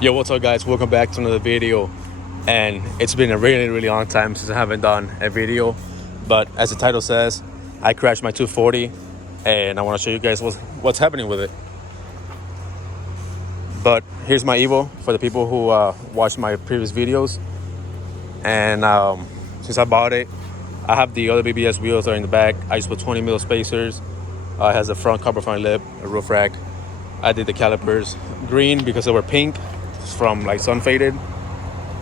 Yo, what's up guys? Welcome back to another video. And it's been a really long time since I haven't done a video. But as the title says, I crashed my 240 and I want to show you guys what's happening with it. But here's my Evo for the people who watched my previous videos. And since I bought it, I have the other BBS wheels that are in the back. I just put 20 mil spacers. It has a front carbon front lip, a roof rack. I did the calipers green because they were pink from like sun faded,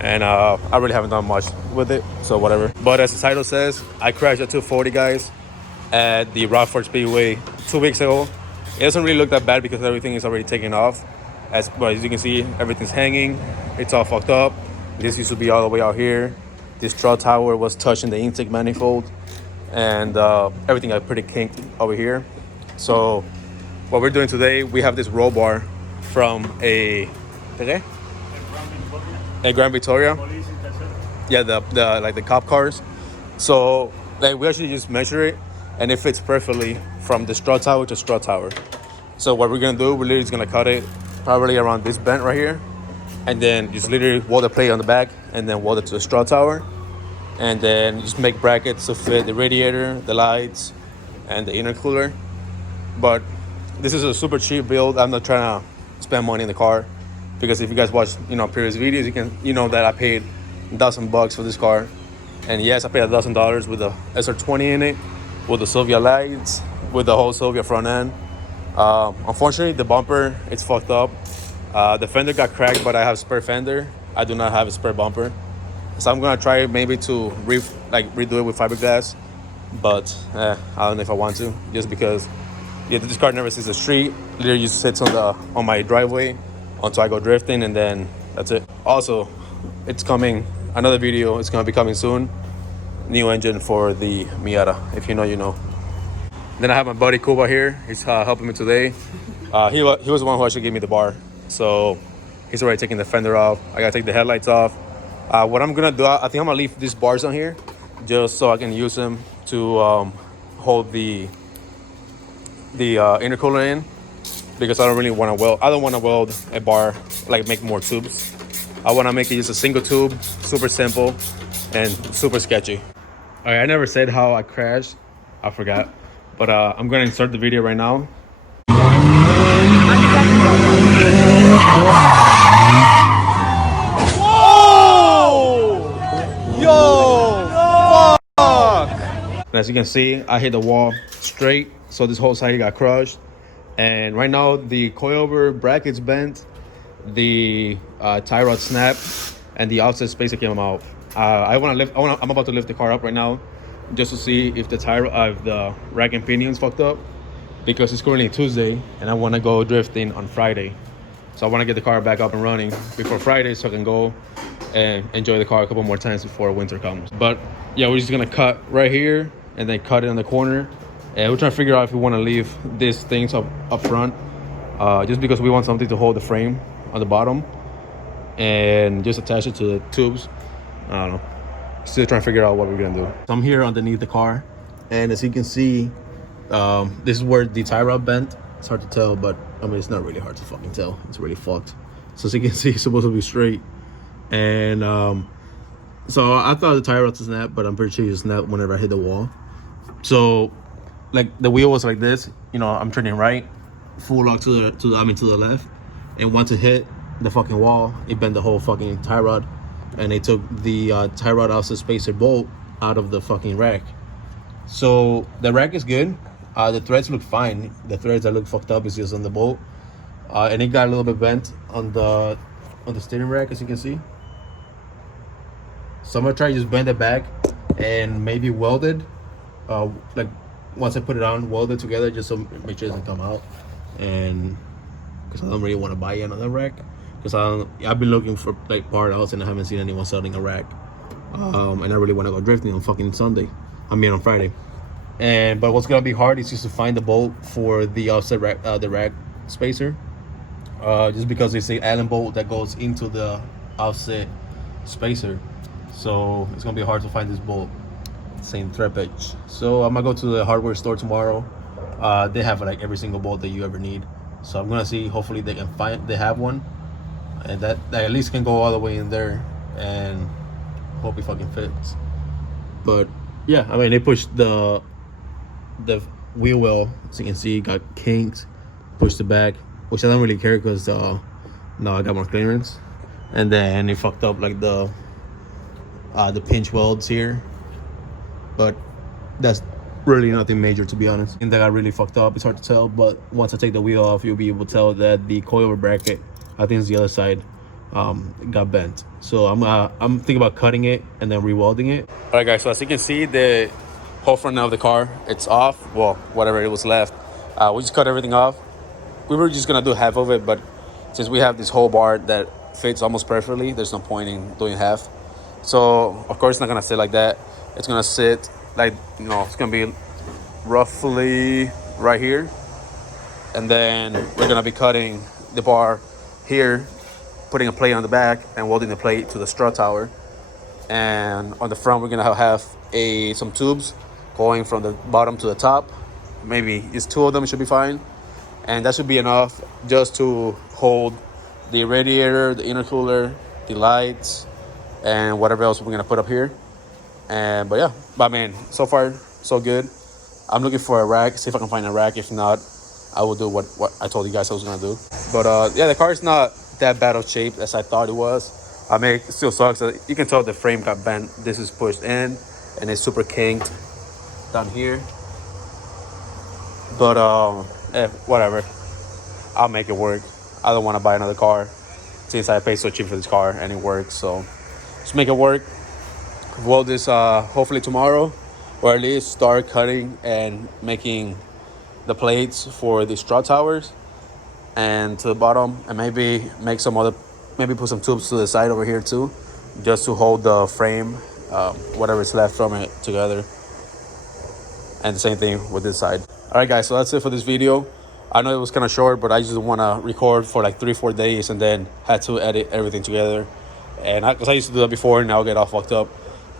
and I really haven't done much with it, so whatever. But as the title says, I crashed a 240 guys at the Rockford Speedway 2 weeks ago. It doesn't really look that bad because everything is already taken off. But as you can see, everything's hanging. It's all fucked up. This used to be all the way out here. This throw tower was touching the intake manifold, and everything got pretty kinked over here. So what we're doing today, we have this roll bar from a Grand Victoria. Yeah, the like the cop cars. So like we actually just measure it, and it fits perfectly from the strut tower to strut tower. So what we're gonna do, we're literally just gonna cut it probably around this bend right here, and then just literally weld the plate on the back, and then weld it to the strut tower, and then just make brackets to fit the radiator, the lights, and the intercooler. But this is a super cheap build. I'm not trying to spend money in the car, because if you guys watch previous videos, you know that I paid $1,000 for this car. And yes, I paid $1,000 with the S14 in it, with the Silvia lights, with the whole Silvia front end. Unfortunately, the bumper, it's fucked up. The fender got cracked, but I have spare fender. I do not have a spare bumper, so I'm gonna try maybe to redo it with fiberglass. But I don't know if I want to, just because this car never sees the street. Literally just sits on my driveway until I go drifting, and then that's it. Also, it's coming, another video, it's gonna be coming soon. New engine for the Miata, if you know, you know. Then I have my buddy Kuba here. He's helping me today. He was the one who actually gave me the bar. So he's already taking the fender off. I gotta take the headlights off. What I'm gonna do, I think I'm gonna leave these bars on here just so I can use them to hold the intercooler in, because I don't really want to weld. I don't want to weld a bar, like make more tubes. I want to make it just a single tube, super simple and super sketchy. All right, I never said how I crashed. I forgot, but I'm gonna insert the video right now. Whoa! Yo! Fuck! And as you can see, I hit the wall straight, so this whole side got crushed. And right now the coilover bracket's bent, the tie rod snapped, and the offset spacer came out. I'm about to lift the car up right now, just to see if the rack and pinion's fucked up, because it's currently Tuesday and I want to go drifting on Friday. So I want to get the car back up and running before Friday, so I can go and enjoy the car a couple more times before winter comes. But yeah, we're just gonna cut right here and then cut it in the corner. And we're trying to figure out if we want to leave these things up front, just because we want something to hold the frame on the bottom and just attach it to the tubes. I don't know. Still trying to figure out what we're gonna do. So I'm here underneath the car, and as you can see, this is where the tie rod bent. It's hard to tell, but I mean, it's not really hard to fucking tell. It's really fucked. So as you can see, it's supposed to be straight. And so I thought the tie rod was snapped, but I'm pretty sure it snapped whenever I hit the wall. So like the wheel was like this, I'm turning right, full lock to the left, and once it hit the fucking wall, it bent the whole fucking tie rod, and they took the tie rod offset spacer bolt out of the fucking rack. So the rack is good. The threads look fine. The threads that look fucked up is just on the bolt, and it got a little bit bent on the steering rack, as you can see. So I'm gonna try to just bend it back and maybe weld it, like once I put it on, weld it together, just so make sure it doesn't come out. And because I don't really want to buy another rack, because I've been looking for like part outs and I haven't seen anyone selling a rack. And I really want to go drifting on fucking on Friday. But what's gonna be hard is just to find the bolt for the offset rack, the rack spacer, just because it's the Allen bolt that goes into the offset spacer. So it's gonna be hard to find this bolt. Same thread pitch. So I'm gonna go to the hardware store tomorrow. They have like every single bolt that you ever need. So I'm gonna see, hopefully they have one. and that at least can go all the way in there, and hope it fucking fits. But yeah, I mean, they pushed the wheel well, as you can see, got kinked, pushed it back, which I don't really care because now I got more clearance. And then it fucked up like the pinch welds here, but that's really nothing major, to be honest. And that got really fucked up. It's hard to tell, but once I take the wheel off, you'll be able to tell that the coilover bracket, I think it's the other side, got bent. So I'm thinking about cutting it and then re-welding it. All right, guys. So as you can see, the whole front of the car, it's off. Well, whatever it was left, we just cut everything off. We were just gonna do half of it, but since we have this whole bar that fits almost perfectly, there's no point in doing half. So of course it's not gonna sit like that. It's gonna sit like, it's gonna be roughly right here, and then we're gonna be cutting the bar here, putting a plate on the back and welding the plate to the strut tower. And on the front we're gonna have some tubes going from the bottom to the top. Maybe it's 2 of them, it should be fine. And that should be enough just to hold the radiator, the intercooler, the lights, and whatever else we're gonna put up here. But yeah, I mean, so far so good. I'm looking for a rack, see if I can find a rack. If not, I will do what I told you guys I was gonna do. But yeah, the car is not that bad of shape as I thought it was. I mean, it still sucks. You can tell the frame got bent. This is pushed in, and it's super kinked down here. But whatever, I'll make it work. I don't want to buy another car since I paid so cheap for this car and it works. So just make it work. Weld this hopefully tomorrow, or at least start cutting and making the plates for the strut towers and to the bottom, and maybe make maybe put some tubes to the side over here too, just to hold the frame, whatever's left from it, together. And the same thing with this side. All right, guys, so that's it for this video. I know it was kind of short, but I just want to record for like 3-4 days and then had to edit everything together. And because I used to do that before, and I'll get all fucked up.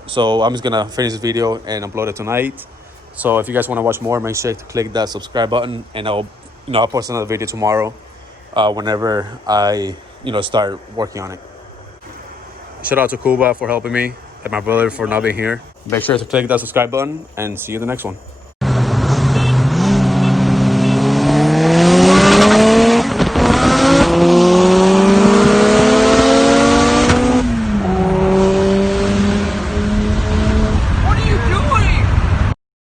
So I'm just gonna finish this video and upload it tonight. So if you guys want to watch more, make sure to click that subscribe button, and I'll post another video tomorrow, whenever I start working on it. Shout out to Cuba for helping me and my brother for not being here. Make sure to click that subscribe button, and see you in the next one.